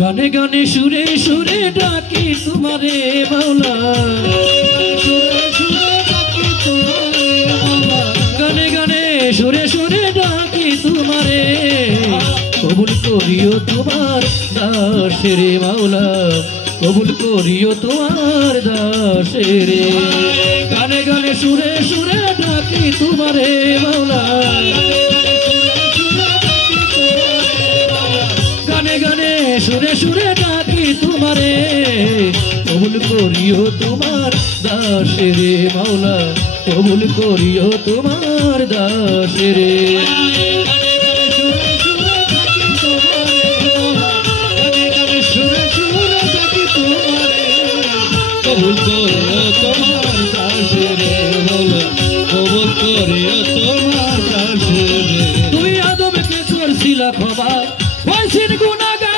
গানে গানে সুরে সুরে ডাকি তোমারে মাওলা, গানে গানে সুরে সুরে ডাকি তোমারে, কবুল করিও তোমার দাসের মাওলা, কবুল করিও তোমার দাসের। গানে গানে সুরে সুরে ডাকি তোমারে মাওলা, গানে গানে সুরে সুরে ডাকি তোমারে, কবুল করিও তোমার দাসের মাওলা, কবুল করিও তোমার দাসের। কবুল করিও তোমার দাসের মাওলা, কবুল করিও তোমার দাসের। তুমি আদমকে করছিলা ক্ষমা, হয়েছেন গুনাহগার,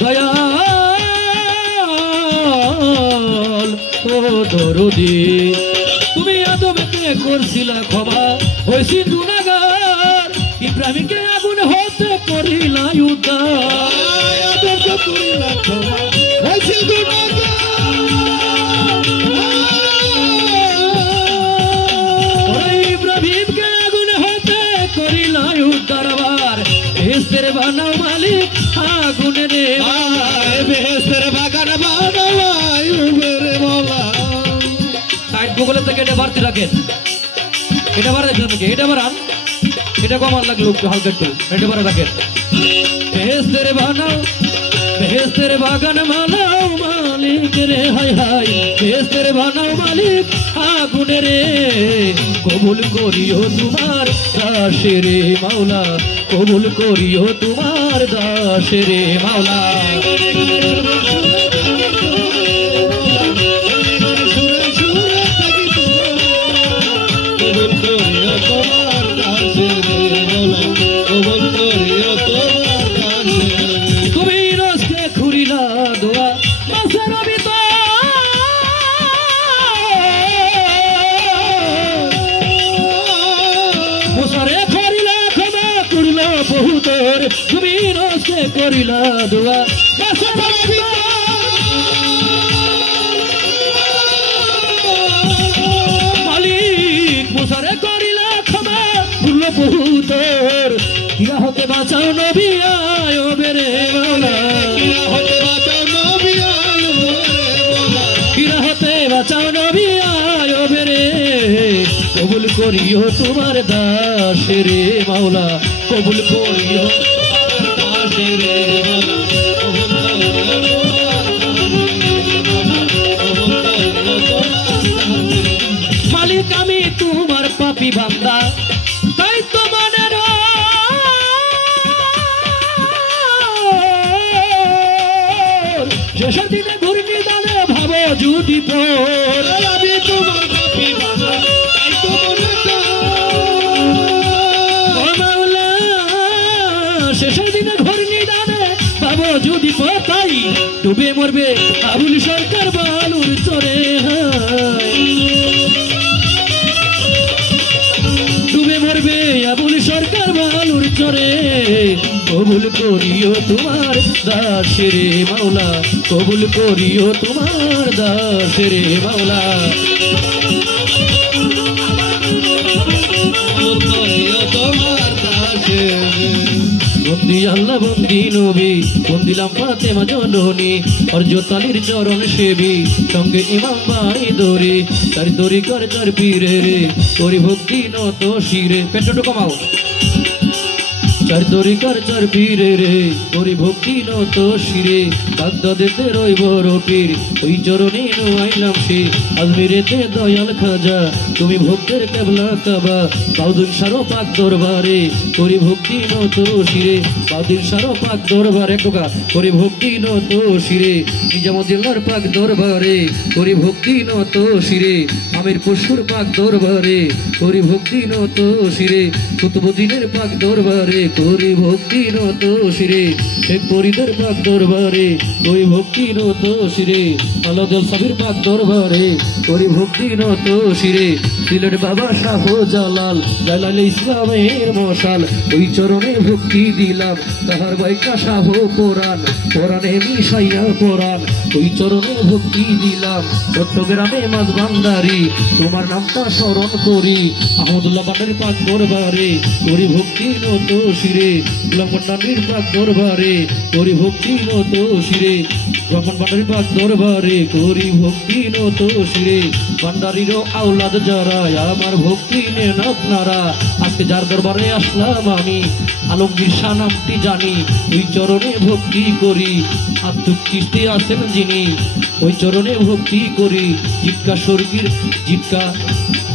দয়াল ও দরদি। তুমি আদমকে করছিলা ক্ষমা, হয়েছেন গুনাহগার, ইব্রাহিমকে আগুন হতে করিলা উদ্ধার, আদমকে করিলা ক্ষমা, হয়েছেন গুনাহগার, ইব্রাহিমকে আগুন হতে করিলা উদ্ধার। আবার বেহেশতের বানাও মালিক আগুনে রে, বেহেশতের বাগান বানাও রে মাওলা। সাইড গুগলের থেকে এটা বাড়তে রাখেন, এটা বাড়া দেখুন, এটা বাড়ান, এটা কমার লাগলো একটু হালকা একটু, এটা বাড়া রাখেন। বেহেশতের বানাও, বেহেশতের বাগান বানাও মালিক রে, হায় হায় বেহেশতের বানাও মালিক আগুনে রে, কবুল করিও তোমার দাসের মাওলা, কবুল করিও তোমার দাসের মাওলা। তুমি রসকে খুরিলা দোয়া মাছের ভিতর, মুসারে করিলা ক্ষমা করিলা বহুতর, তুমি রসকে করিলা দোয়া মাছের ভিতর, মালিক মুসারে করিলা ক্ষমা করিলা বহুতর, কিরা হতে বাঁচাও নবী আয় বেরে মাওলা, কিরা হতে বাঁচাও নবী আয় মাওলা, কিরা হতে বাঁচাও নবী আয় বেরে, কবুল করিও তোমার দাসের মাওলা, কবুল করিও দাসের মাওলা, মালিক আমি তোমার পাপী বান্দা, তাই তো মনে শেষের দিনে ঘূর্ণি দানে ভাবো যদি পর, আমি তোমার পাপী বান্দা, তাই তো মনে মাওলা, শেষের দিনে ঘূর্ণি দানে ভাবো যদি পর, তাই ডুবে মরবে আবুল সরকার বালুর চরে, ডুবে মরবে আবুল সরকার বালুর চরে, কবুল করিও তোমার দাসের মাওলা, কবুল করিও তোমার দাসের মাওলা। বন্দি আল্লাহ বন্দি নবী, বন্দিলাম ফাতেমা জননী, অর্জতালির চরণ সেবী, সঙ্গে ইমাম বাড়ি দরি, তার দরি কর চার পীরে রে, করি ভক্তি নত শিরে, পেট্রোটো কমাও, চার তরিকার চার পীরে রে, করি ভক্তি নত শিরে, বাগদাদেতে রইব পীর, ওই চরণে আইলাম সে, আজমিরেতে দয়াল খাজা, তুমি ভক্তের কেবলা কাবা, বাউদিন সারো পাক দরবারে, করি ভক্তি নত শিরে, বাউদিন সারো পাক দরবারে, কোকা করি ভক্তি নত শিরে, নিজামুদ্দিনার পাক দরবারে, করি ভক্তি নত শিরে, আমির পশুর পাক দরবারে, করি ভক্তি নত শিরে, কুতুবুদ্দিনের পাক দরবারে, করি ভক্তি নত শিরে, শেখ ফরিদের পাক দরবারে, করি ভক্তি নত শিরে আলো জল সাবির পাক দরবারে করি ভক্তি নত শিরে সিলেট বাবা শাহ জালাল জালাল ইসলামের মশাল ওই চরণে ভক্তি দিলাম তাহার বাইকা শাহ কোরআন কোরআনে মিশাইয়া কোরআন ওই চরণে ভক্তি দিলাম চট্টগ্রামে মাঝ ভান্ডারি তোমার নামটা স্মরণ করি আহমদুল্লাহ ভান্ডারি পাক দরবারে করি ভক্তি নত শিরে লম্বনানির পাক দরবারে করি ভক্তি নত শিরে রহমান ভান্ডারি পাক দরবারে করি ভক্তি নত শিরে ভান্ডারিরও আওলাদ যারা আমার ভক্তি নেন আপনারা আজকে যার দরবারে আসলাম আমি আলমগীর শাহ নামটি জানি ওই চরণে ভক্তি করি আত্মুক চিস্তি আছেন যিনি ওই চরণে ভক্তি করি জিটকা স্বর্গীর জিটকা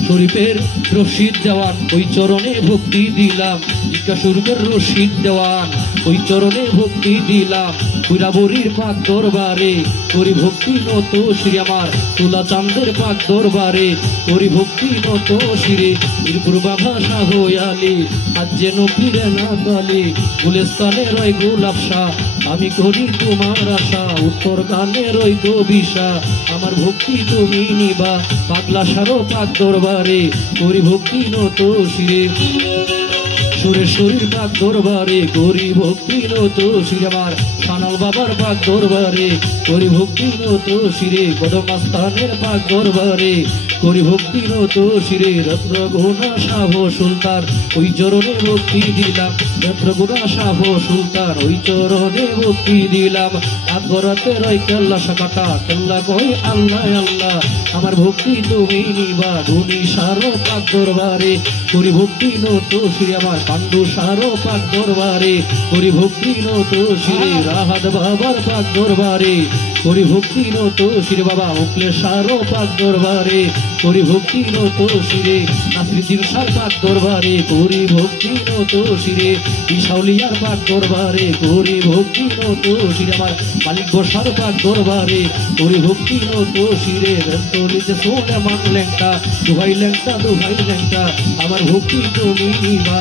শরীফের রশিদ দেওয়ান ওই চরণে ভক্তি দিলাম জিটকা স্বর্গের রশিদ দেওয়ান ওই চরণে ভক্তি দিলাম পুরাবরির পাক দরবারে করি ভক্তি নত শ্রী আমার তুলা চাঁদের পাক দরবারে করি ভক্তি নত শিরে মিরপুর বাবা শাহ আলী আজ যেন ফিরে না কালে গুলেস্তানে রয় গোলাপ শাহ আমি করি তোমার আশা উত্তর গানে রয় কবিশা আমার ভক্তি তুমি নিবা পাগলা সারো পাক দরবারে করি ভক্তি নত শিরে সুরেশ্বরীর পাক দরবারে করি ভক্তি নত শিরে আমার সানাল বাবার পাক দরবারে করি ভক্তি নত শিরে কদমাস্তানের পাক দরবারে করি ভক্তি নত শিরে রত্নগুণা শাহ সুলতান ওই চরণে ভক্তি দিলাম রত্নগুণা শাহ সুলতান ওই চরণে ভক্তি দিলাম আগরাতে রয় কেল্লা শাখাটা কেল্লা কই আল্লাহ আল্লাহ আমার ভক্তি তুমি নিবা ধুনি সারো পাক দরবারে করি ভক্তি নত শিরে আমার পাণ্ডু সারো পাক দরবারে করি ভক্তি নত শিরে রাহাত বাবার পাক দরবারে করি ভক্তি নত শিরে বাবা উকলে সারো পাক দরবারে করি ভক্তি নত শিরে নাসিরুদ্দিন শাহ পাক দরবারে করি ভক্তি নত শিরে ইসাউলিয়ার পাক দরবারে করি ভক্তি নত শিরে আমার মালিক বসার পাক দরবারে করি ভক্তি নত শিরে রন্তলিতে সোনা মান লেংটা দুহাই লেংটা আমার ভক্তি তুমি নিবা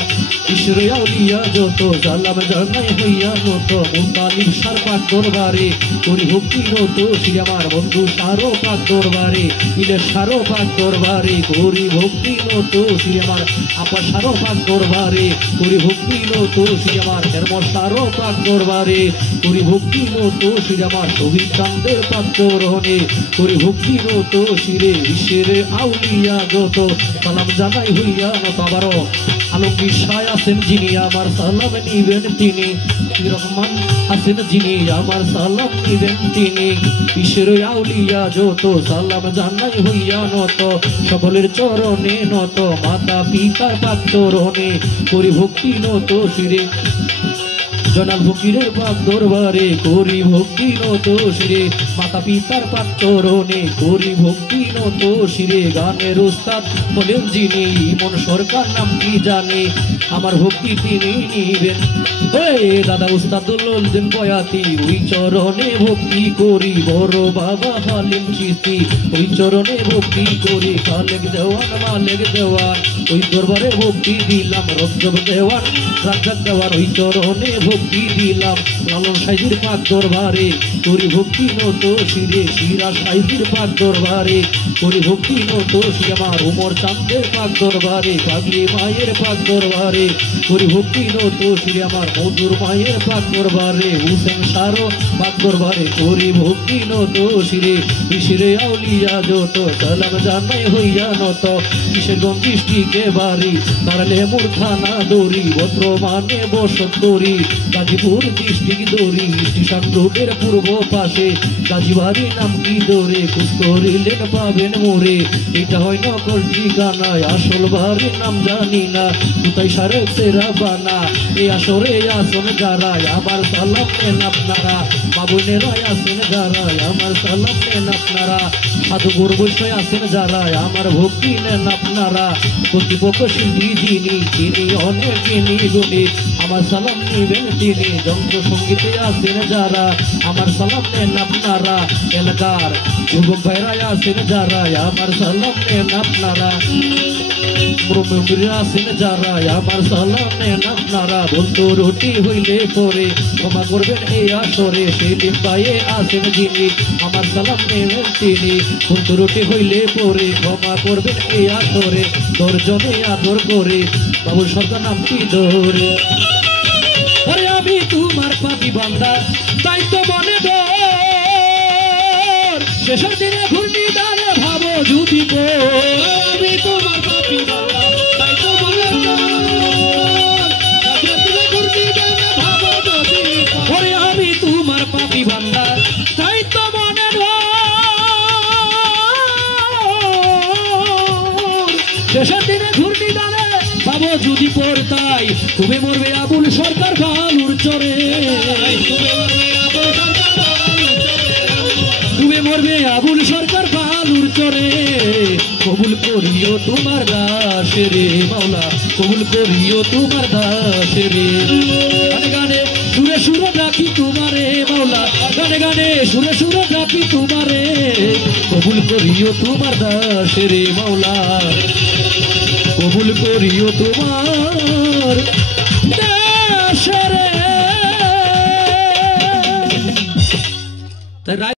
ঈশ্বরে আউলিয়া যত জালাম জানাই হইয়া নত মুতালিব শাহ পাক দরবারে করি ভক্তি নত শিরে আমার বন্ধু সারো পাক দরবারে ইলে সারো পাক দরবারে করি ভক্তি নত শিরে আমার আপা সারো পাক দরবারে করি ভক্তি নত শিরে আমার ধর্ম সারো পাক দরবারে করি ভক্তি নত শিরে আমার শহীদ চাঁদের পাক দরবারে করি ভক্তি নত শিরে ঈশ্বরে আউলিয়া যত সালাম জানাই হইয়া নত আবারও আলমগীর শাহ আছেন যিনি আমার সালাম নিবেন তিনি রহমান আছেন যিনি আমার সালাম নিবেন তিনি ঈশ্বরে আউলিয়া যত সালাম জানাই হইয়া নত সকলের চরণে নত মাতা পিতার পাক চরণে করি ভক্তি নত শিরে জনাল ফকিরের পাক দরবারে করি ভক্তি নত শিরে মাতা পিতার পাক চরণে করি ভক্তি নত শিরে গানের উস্তাদ বলেন যিনি মন সরকার নাম কি জানে আমার ভক্তি তিনি নিবেন দাদা উস্তাদুল দিন বয়াতি ওই চরণে ভক্তি করি বড় বাবা হালিম চিস্তি ওই চরণে ভক্তি করি খালেক দেওয়ান মালেক দেওয়ান ওই দরবারে ভক্তি দিলাম রজ্জব দেওয়ান রাজ্জাক দেওয়ান ওই চরণে ভক্তি দিলাম লালন সাইজির পাক দরবারে করি ভক্তি নত শিরে শিরা সাইজির পাক দরবারে করি ভক্তি নত শিরে আমার উমর চাঁদের পাক দরবারে পাগলি মায়ের পাক দরবারে করি ভক্তি নত শিরে আমার মধুর মায়ের পাক দরবারে হুসেন সারো পাক দরবারে করি ভক্তি নত শিরে শিরে আউলিয়া যত সালাম জানাই হইয়া নত কিশোরগঞ্জ ডিস্ট্রিক্টে বাড়ি তারলে মোর থানা দড়ি বর্তমানে বসত করি গাজীপুর ডিস্ট্রিক্ট দড়ি স্টেশন রোডের পূর্ব পাশে গাজীবাড়ি নাম কি দৌড়ে খুঁজ করিলেন পাবেন মোরে এটা হয় নকল ঠিকানায় আসল বাড়ির নাম জানি না কোথায় সারে সেরা বানা এই আসরে আসন যারায় আমার সালাম নেন আপনারা বাবুনেরাই আসেন যারায় আমার সালাম নেন আপনারা সাধুগুর বৈষয় আসেন যারায় আমার ভক্তি নেন আপনারা প্রতিপক্ষ শিল্পী যিনি তিনি অনেক গুণী আমার সালাম নিবেন তিনি যন্ত্র সঙ্গীতে আছেন যারা আমার সালাম নেন আপনারা এলাকার যুবক ভাইরা আছেন যারা আমার সালাম নেন আপনারা মুরব্বীরা আছেন যারা আমার সালাম নেন আপনারা বলতো রুটি হইলে পরে ক্ষমা করবেন এই আসরে সেই দিন পায়ে আছেন যিনি আমার সালাম নেবেন তিনি বলতো রুটি হইলে পরে ক্ষমা করবেন এই আসরে দর্জনে আদর করে বাবুল সরকার নামটি ধরে আরে আমি তোমার পাপি বান্দা তাই তো মনে ডর শেষের দিনে ঘূর্ণি দাঁড়ে ভাবো যদি আমি তোমার পাপি বান্দা তাই তো মনে ওরে আমি তোমার পাপি বান্দা তাই তো মনে শেষের দিনে ঘূর্ণি দাঁড়ে ভাবো যদি পড়তাই তুমি মরবে আবুল সরকার বালুর চরে তুমি মরবে আবুল সরকার বালুর চরে কবুল করিও তোমার দাসে রে মাওলা কবুল করিও তোমার দাসে রে গানে গানে সুরে সুরে ডাকি তোমারে মাওলা গানে গানে সুরে সুরে ডাকি তোমারে কবুল করিও তোমার দাসে রে মাওলা কবুল করিও তোমার দাসে রে।